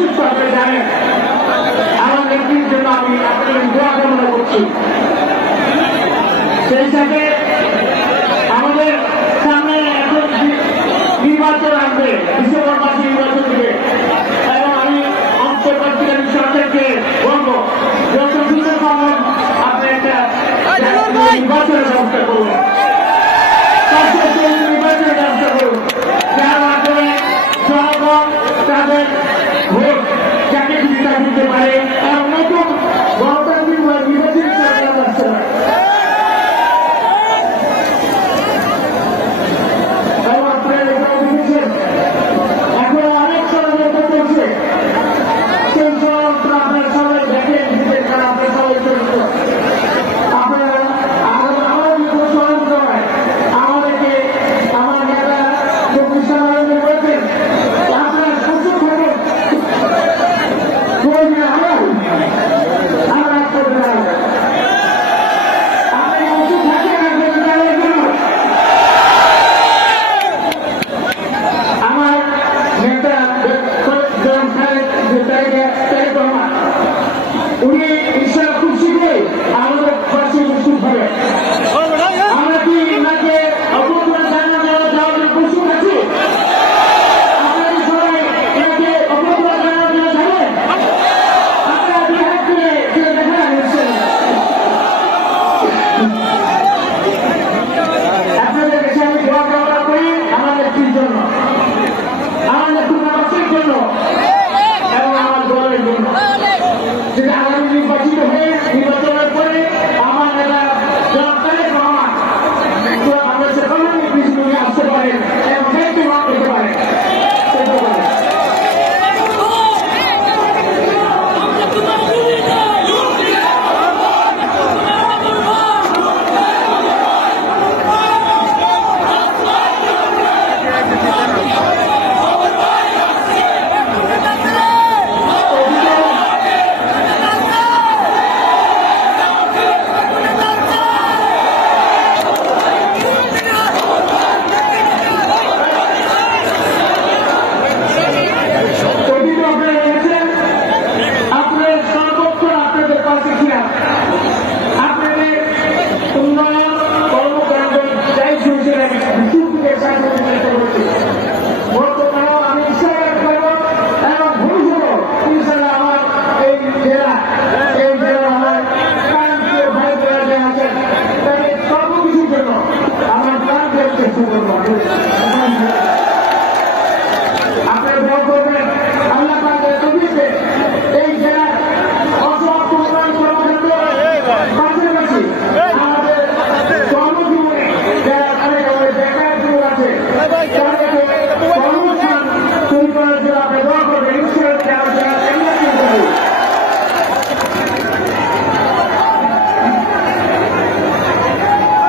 সুস্থ আপনি জানেন আমার নেত্রীর জন্য আমি আপনাদের দোয়া কামনা করছি। সেই সাথে